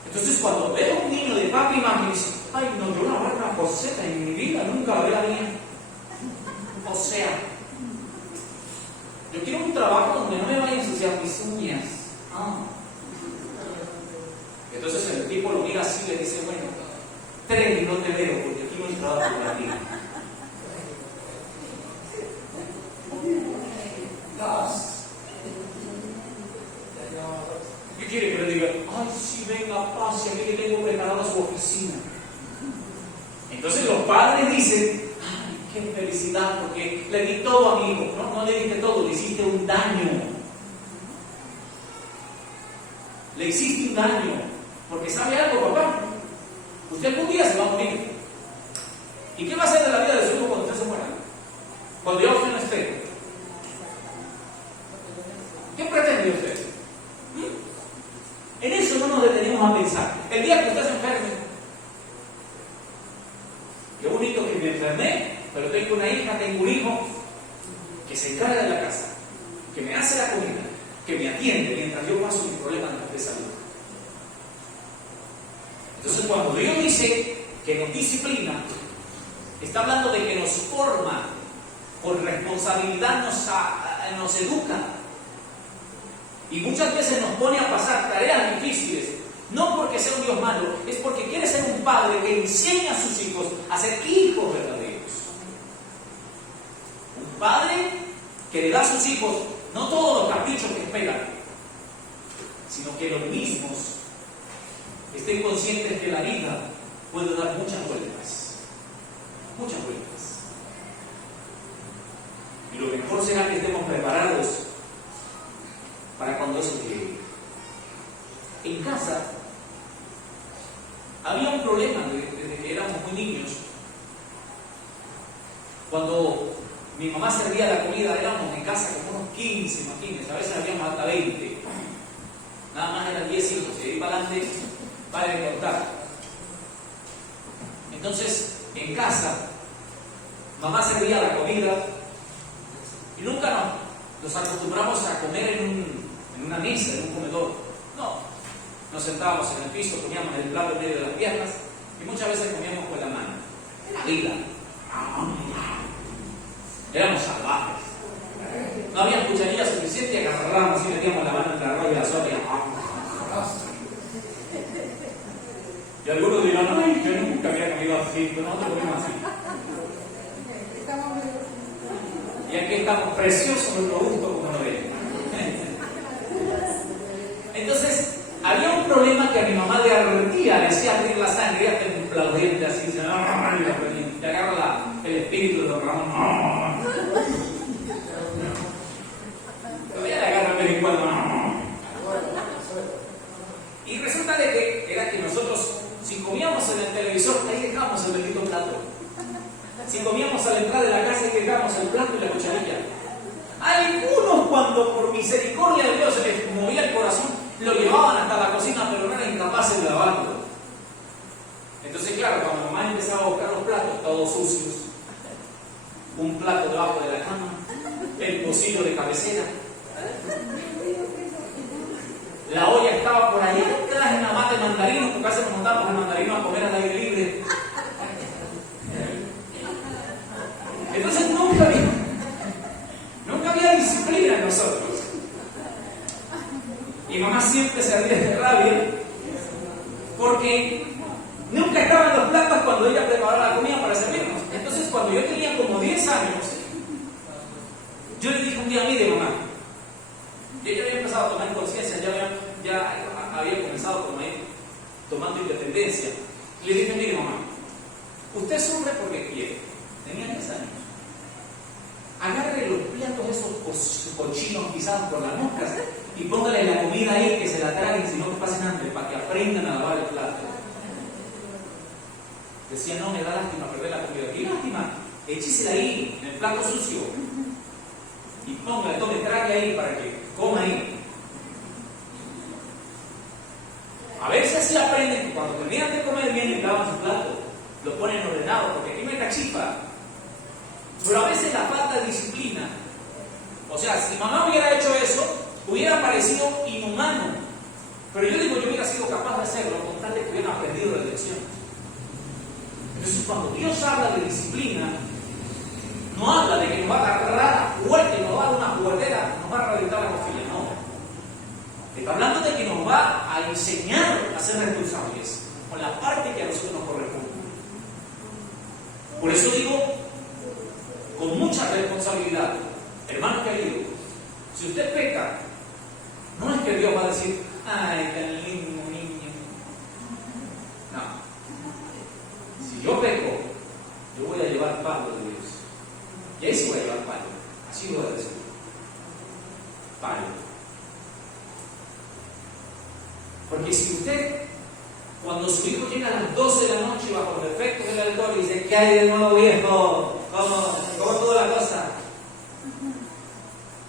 Entonces cuando veo a un niño de papi y mami y dice, ay no, yo lavar una coseta en mi vida nunca la veía bien. O sea, yo quiero un trabajo donde no me vayan a ensuciar mis uñas. Entonces el tipo lo mira así y le dice, bueno, 3 y no te veo porque aquí no hay trabajo para ti. 2. ¿Qué quiere que le diga? Ay, sí, venga, pase, aquí le tengo preparada su oficina. Entonces los padres dicen, ay, qué felicidad, porque le di todo a mi hijo. No le diste todo, le hiciste un daño. Le hiciste un daño. Porque sabe algo, papá. Usted algún día se va a morir. ¿Y qué va a hacer de la vida de su hijo cuando usted se muera? Cuando ya usted no esté. ¿Qué pretende usted? En eso no nos detenemos a pensar. El día que usted se enferme, qué bonito que me enfermé, pero tengo una hija, tengo un hijo que se encarga de la casa, que me hace la comida, que me atiende mientras yo paso mis problemas de salud. Entonces cuando Dios dice que nos disciplina, está hablando de que nos forma, por responsabilidad nos educa. Y muchas veces nos pone a pasar tareas difíciles, no porque sea un Dios malo, es porque quiere ser un padre que enseña a sus hijos a ser hijos verdaderos. Un padre que le da a sus hijos no todos los caprichos que esperan, sino que los mismos estén conscientes que la vida puede dar muchas vueltas. Muchas vueltas. Y lo mejor será que estemos preparados para cuando eso llegue. En casa había un problema desde que éramos muy niños. Cuando mi mamá servía la comida, éramos en casa como unos 15, imagínense, a veces habíamos hasta 20. Nada más eran 10 hijos, y ahí para adelante, para de contar. Entonces, en casa, mamá servía la comida y nunca nos acostumbramos a comer en una mesa, en un comedor. No, nos sentábamos en el piso, comíamos el plato en medio de las piernas y muchas veces comíamos con la mano. Era vida. Éramos salvajes. No había cucharilla suficiente y agarrábamos y metíamos la mano entre la arroz y la sopa. Y algunos dirán, ay, yo nunca había comido así, pero nosotros comimos así. Y aquí estamos preciosos nuestro gusto como lo ven. Entonces, había un problema que a mi mamá le ardía, le hacía abrir la sangre, ella templa los dientes así, te agarra el espíritu de los ramos. Todavía le agarra el vez en cuando. Y resulta de que era que nosotros, si comíamos en el televisor, ahí dejábamos el bendito plato. Si comíamos a la entrada de la casa, ahí dejábamos el plato y la cucharilla. Algunos, cuando por misericordia de Dios se les movía el corazón, lo llevaban hasta la cocina, pero no eran incapaces de lavarlo. Entonces, claro, cuando mamá empezaba a buscar los platos, todos sucios, un plato debajo de la cama, el pocillo de cabecera, la olla estaba por ahí, detrás en la mata de mandarino, porque casi nos montábamos el mandarino a comer al aire libre. Entonces nunca había disciplina en nosotros. Y mamá siempre se ardía de rabia porque nunca estaban los platos cuando ella preparaba la comida para servirnos. Entonces, cuando yo tenía como 10 años, yo le dije un día a mí de mamá, yo ya había empezado a tomar conciencia, ya había comenzado tomando independencia. Y le dije, mire mamá, usted sufre porque quiere. Tenía 10 años. Agarre los platos esos cochinos pisados por las moscas y póngale la comida ahí, que se la traguen, si no que pasen hambre, para que aprendan a lavar el plato. Decía, no, me da lástima perder la comida. ¿Qué lástima? échesela ahí, en el plato sucio. Y póngale, tome, trague ahí para que coma ahí. A veces así aprenden que cuando terminan de comer vienen y lavan su plato, lo ponen ordenado, porque aquí no hay cachifa. Pero a veces la falta de disciplina, o sea, si mamá hubiera hecho eso, hubiera parecido inhumano. Pero yo digo, yo hubiera sido capaz de hacerlo con tal de que hubieran aprendido la lección. Entonces, cuando Dios habla de disciplina, no habla de que nos va a agarrar fuerte, nos va a dar una juguetera, nos va a reventar la costilla, no. Está hablando de que nos va a enseñar a ser responsables con la parte que a nosotros nos corresponde. Por eso digo, con mucha responsabilidad, hermano querido, si usted peca, no es que Dios va a decir, ay, tan lindo niño. No. Si yo peco, yo voy a llevar palo de Dios. Y ahí sí voy a llevar palo. Así lo voy a decir. Palo. Porque si usted, cuando su hijo llega a las 12 de la noche bajo los efectos del alcohol y dice, ¿qué hay de nuevo, viejo? ¿Cómo toda la cosa?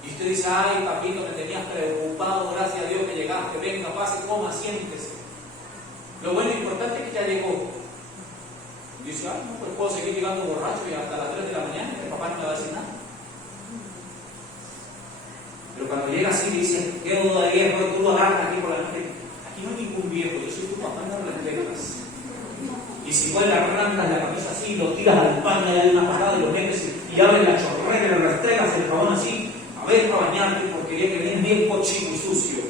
Y usted dice, ay, papito, me tenías preocupado, gracias a Dios que llegaste, venga, pase, coma, siéntese. Lo bueno y importante es que ya llegó. Y dice, ay, no, pues puedo seguir llegando borracho y hasta las 3 de la mañana, que papá no me va a decir nada. Pero cuando llega así, dice, ¿qué duda de viejo? Tú lo agarras aquí por la noche. Aquí no hay ningún viejo, yo soy tu papá, no lo respetas. Y si puedes arrancas la camisa así, lo tiras al paño de una parada y lo metes y abres la chorrera y le restregas el jabón así, a ver para bañarte porque ya que vienes bien cochino y sucio.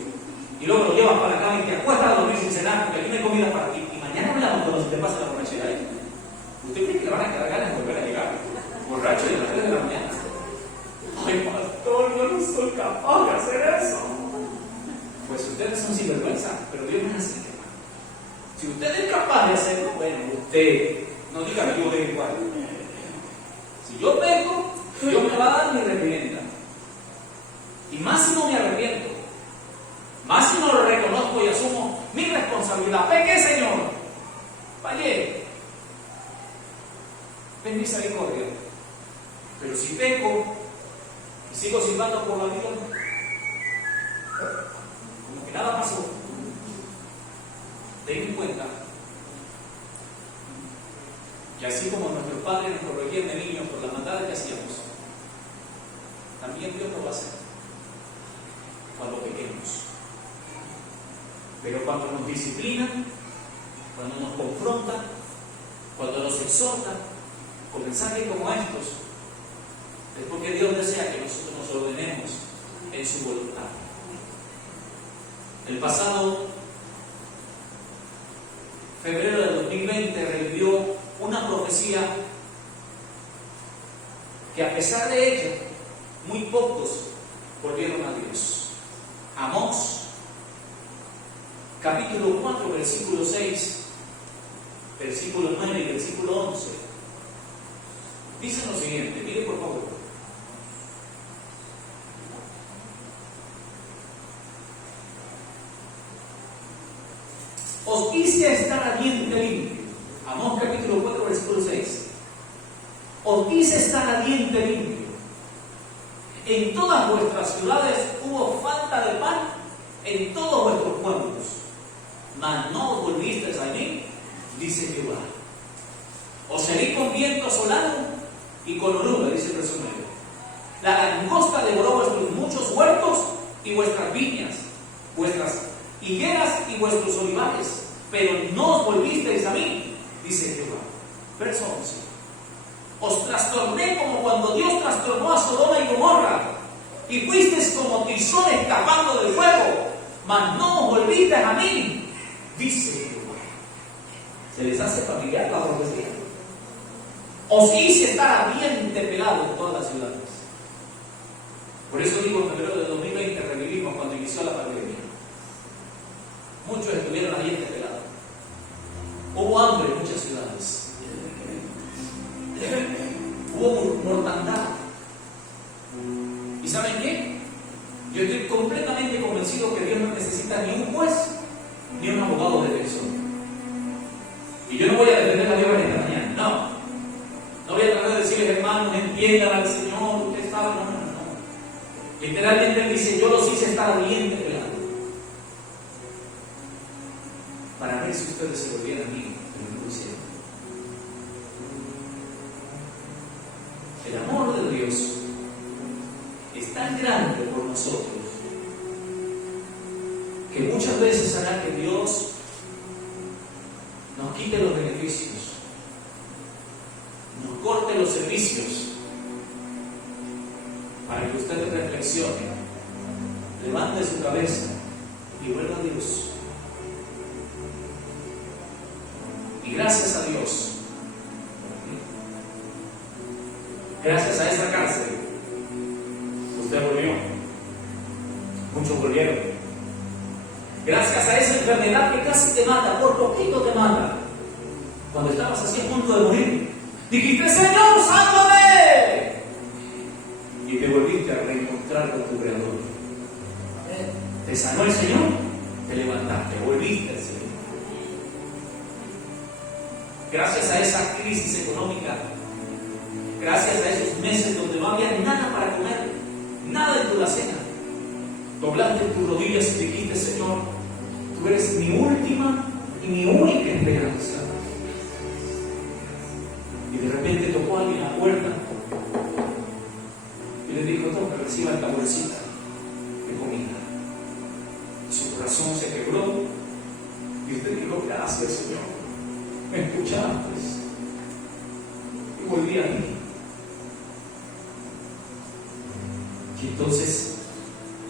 Y luego lo llevas para la cama y te acuestas a dormir sin cenar porque aquí no hay comida para ti. Y mañana hablamos cuando se te pasa la borrachera ahí. ¿Usted cree que le van a quedar ganas de volver a llegar? Borracho de las 3 de la mañana. Ay, pastor, yo no soy capaz de hacer eso. Pues ustedes son sinvergüenza, pero Dios no es así, hermano. Si usted es capaz de hacerlo, bueno, usted, no diga que yo de igual. Si yo peco, Dios me va a dar mi reprimenda. Y más si no me arrepiento, más si no lo reconozco y asumo mi responsabilidad. Pequé, Señor, fallé. Ten misericordia. Pero si peco y sigo silbando por la vida, como que nada pasó. Ten en cuenta que así como nuestros padres nos corregían de niños por las maldades que hacíamos, también Dios lo va a hacer cuando pequemos. Pero cuando nos disciplinan, cuando nos confrontan, cuando nos exhortan con mensajes como estos, es porque Dios desea que nosotros nos ordenemos en su voluntad. El pasado febrero del 2020 revivió una profecía que, a pesar de ella, muy pocos volvieron a Dios. Amós, capítulo 4, versículo 6, versículo 9 y versículo 11, dicen lo siguiente, mire por favor. Os hice estar a diente limpio. Amós capítulo 4, versículo 6. Os hice estar a diente limpio. En todas vuestras ciudades hubo falta de pan, en todos vuestros pueblos. Mas no os volvisteis a mí, dice Jehová. Os herí con viento solano y con oruga, dice el verso 9. La langosta devoró vuestros muchos huertos y vuestras viñas, vuestras higueras y vuestros olivares, pero no os volvisteis a mí, dice Jehová. Verso 11. Os trastorné como cuando Dios trastornó a Sodoma y Gomorra, y fuisteis como tizón escapando del fuego, mas no os volvisteis a mí, dice Jehová. ¿Se les hace familiar la profecía? Os hice estar a diente pelado en todas las ciudades. Por eso digo, en febrero de 2020 revivimos cuando inició la pandemia. Muchos estuvieron a diente pelado. Hubo hambre en muchas ciudades. Hubo mortandad. ¿Y saben qué? Yo estoy completamente convencido que Dios no necesita ni un juez ni un abogado de defensor. Y yo no voy a defender a Dios en esta mañana, no. No voy a tratar de decirles, hermano, entiendan al Señor, usted sabe, no. Literalmente Él dice, yo los hice estar al vientre pelado, para ver si ustedes se volvieran a mí, pero no lo hicieron. El amor de Dios es tan grande por nosotros que muchas veces hará que Dios nos quite los beneficios, nos corte los servicios, para que usted reflexione, levante su cabeza y vuelva a Dios. Y gracias a Dios, gracias a esa cárcel, usted volvió, muchos volvieron. Gracias a esa enfermedad que casi te mata, por poquito te mata, cuando estabas así a punto de morir, dijiste, Señor, sálvame, y te volviste a reencontrar con tu Creador. Te sanó el Señor, te levantaste, volviste al Señor. Gracias a esa crisis económica, gracias a esos meses donde no había nada para comer, nada en tu alacena, doblaste tus rodillas y dijiste, Señor, tú eres mi última y mi única esperanza. Y de repente tocó a alguien a la puerta y le dijo, toca, reciba esta bolsita de comida. Su corazón se quebró y usted dijo, gracias, Señor, me escuchaste. Y volví a mí. Y entonces,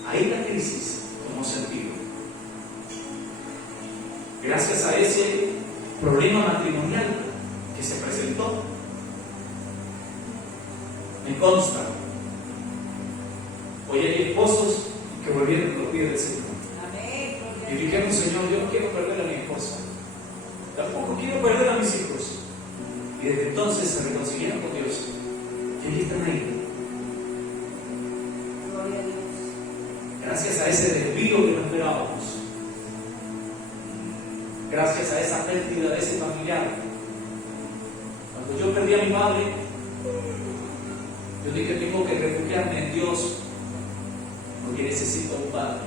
ahí la crisis tomó sentido. Gracias a ese problema matrimonial que se presentó, me consta, hoy hay esposos que volvieron a los pies del Señor. Y dijeron, Señor, yo no quiero perder a mi esposa, tampoco quiero perder a mis hijos. Y desde entonces se reconciliaron con Dios. Y allí están ahí. Gracias a ese desvío que no esperábamos, gracias a esa pérdida de ese familiar. Cuando yo perdí a mi padre, yo dije, tengo que refugiarme en Dios, porque necesito un padre.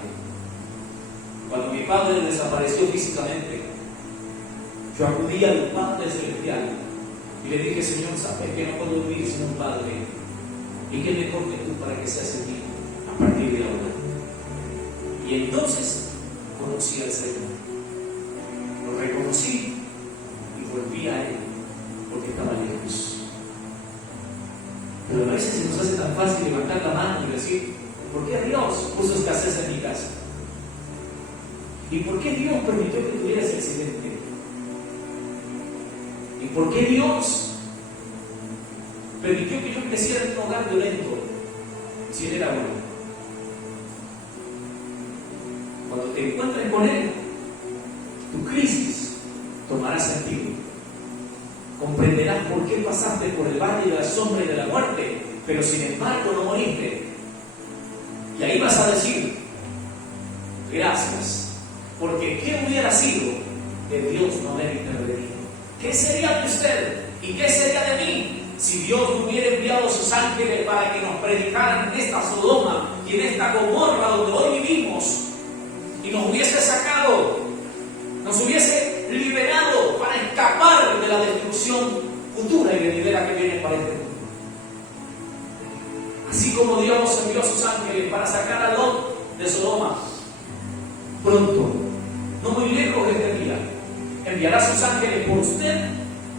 Cuando mi padre desapareció físicamente, yo acudí al Padre Celestial y le dije, Señor, sabes que no puedo vivir sin un padre, y qué mejor que tú para que seas el mío a partir de ahora. Y entonces conocí al Señor, lo reconocí y volví a Él, porque estaba lejos. Pero a veces se nos hace tan fácil levantar la mano y decir, ¿por qué Dios puso escasez en mi casa? ¿Y por qué Dios permitió que tuviera ese accidente? ¿Y por qué Dios permitió que yo creciera en un hogar violento si Él era bueno? Cuando te encuentres con Él, tu crisis tomará sentido. Comprenderás por qué pasaste por el valle de la sombra y de la muerte, pero sin embargo no moriste. Y ahí vas a decir, gracias, porque ¿qué hubiera sido de Dios no haber intervenido? ¿Qué sería de usted y qué sería de mí si Dios no hubiera enviado a sus ángeles para que nos predicaran en esta Sodoma y en esta Gomorra donde hoy vivimos, y nos hubiese sacado, nos hubiese liberado para escapar de la destrucción futura y venidera que viene para este mundo? Así como Dios envió a sus ángeles para sacar a Lot de Sodoma, pronto, no muy lejos de este día, enviará a sus ángeles por usted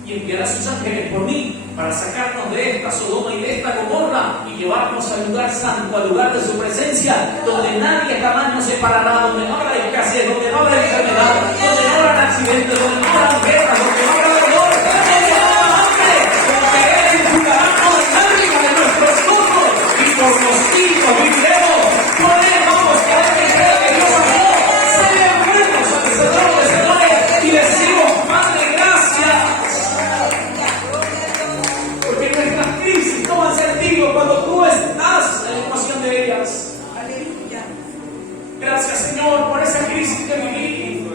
y enviará a sus ángeles por mí para sacarnos de esta Sodoma y de esta Gomorra y llevarnos al lugar santo, al lugar de su presencia, donde nadie jamás nos separará, donde no habrá escasez, donde no habrá enfermedad, donde no habrá accidentes, donde no habrá guerras, donde no habrá dolor, donde no habrá hambre, porque Él enjugará toda lágrima de nuestros ojos y por los hijos viviremos. Por Él vamos, que hay que creer que Dios amó, sean buenos al Señor de señores y decimos, Padre, gracias. Porque nuestras crisis toman sentido cuando tú estás en la ecuación de ellas. Gracias, Señor, por esa crisis que viví.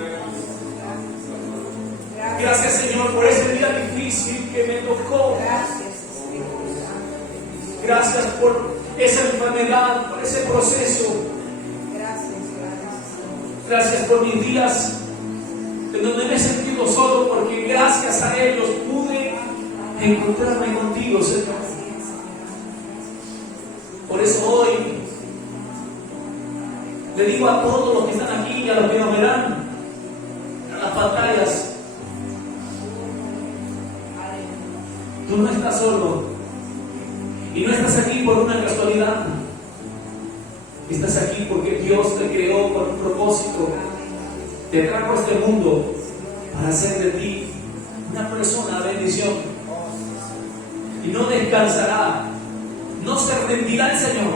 Gracias por esa enfermedad, por ese proceso. Gracias por mis días en donde me he sentido solo, porque gracias a ellos pude encontrarme contigo, Señor. Por eso hoy le digo a todos los que están aquí y a los que nos verán en las pantallas: tú no estás solo y no estás aquí por una casualidad. Estás aquí porque Dios te creó con un propósito. Te trajo a este mundo para hacer de ti una persona de bendición. Y no descansará, no se rendirá el Señor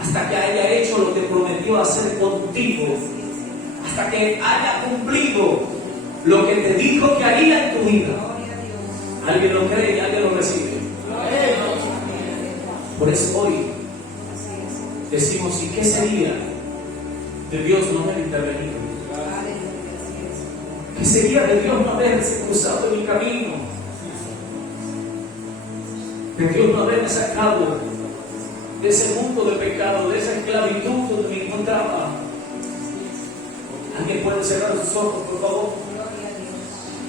hasta que haya hecho lo que prometió hacer contigo, hasta que haya cumplido lo que te dijo que haría en tu vida. ¿Alguien lo cree y alguien lo recibe? Por eso hoy decimos: ¿y qué sería de Dios no haber intervenido? ¿Qué sería de Dios no haberse cruzado en mi camino? De Dios no haberme sacado de ese mundo de pecado, de esa esclavitud donde me encontraba. ¿Alguien puede cerrar sus ojos, por favor?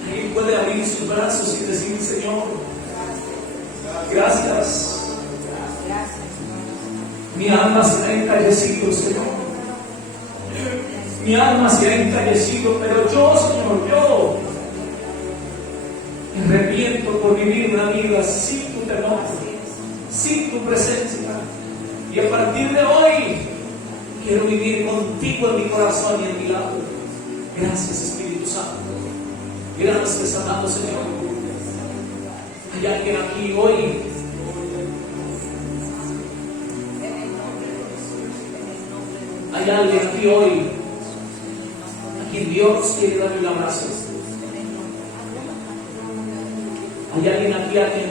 ¿Alguien puede abrir sus brazos y decir: Señor, gracias? Mi alma se ha encallecido, Señor. Mi alma se ha encallecido, pero yo, Señor, yo me arrepiento por vivir una vida sin tu temor, sin tu presencia. Y a partir de hoy quiero vivir contigo en mi corazón y en mi lado. Gracias, Espíritu Santo. Gracias, amado Señor. Hay alguien aquí hoy Hay alguien aquí hoy a quien Dios quiere darle un abrazo. Hay alguien aquí a quien